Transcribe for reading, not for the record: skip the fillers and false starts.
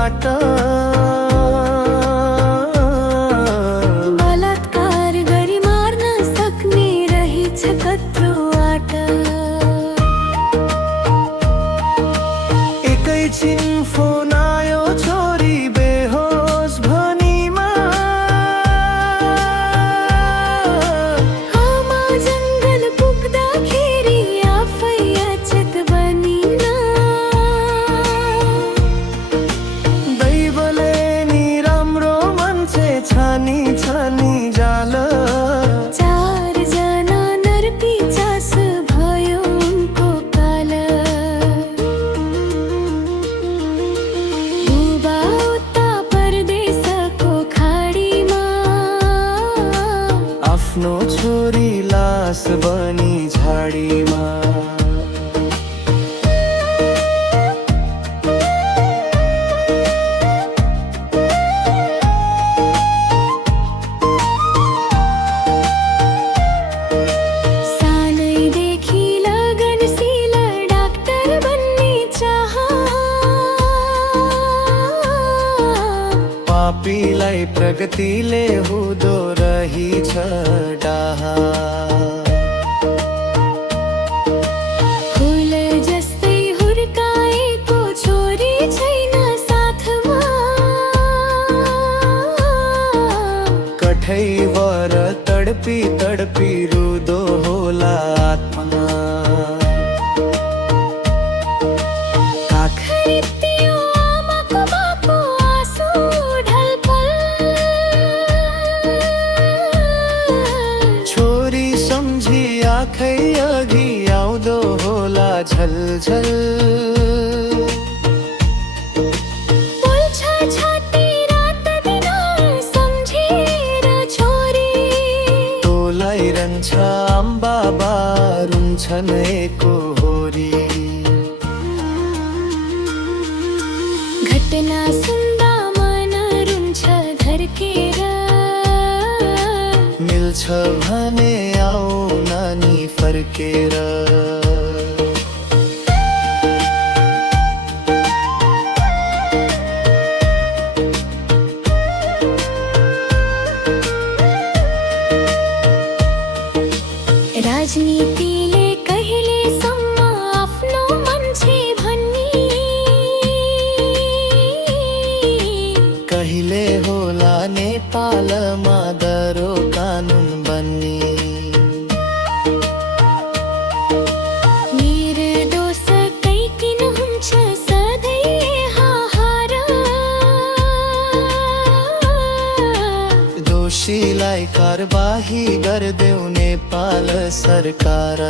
आट बलात्कार गरी मार्न सक्ने रहेछ कत्रो आट एकैछिन फोन आयो छोरी बेहोस भनीमा आमा जङ्गल पुग्दाखेरि आफै अचेत बनिन दैवले नि राम्रो मान्छे छानी छानी जाल चारजना नरपिचास भयो उनको काल बुबा उता परदेशको खाडीमा आफ्नो छोरी लास बनी झाडीमा सानैदेखि लगनशील डाक्टर बन्ने चाह पापीलाई प्रगतिले हुँदो रहेछ डाहा फुल जस्तै हुर्काएको छोरी छैन साथमा कठैवर तडपी तडपी रुदो होला आत्मा आखरी त्यो आमाको बाको आँसु ढलफल छोरी सम्झी आँखै अघि आउँदो होला झलझल बोल्छ छाती रात दिन सम्झेर छोरी टोलाइरहन्छ आम्बाबा रुन्छन् एकोहोरी घटना सुन्दा मन रुन्छ धर्केर मिल्छ भने आऊ नानी फर्केर राजनीतिले कहिलेसम्म आफ्नो मान्छे भन्ने कहिले होला नेपालमा दरो कानुन बन्ने निर्दोष कै किन हुन्छ सधैँ हाहार दोषीलाई कारबाही गर्देऊ नेपाल सरकार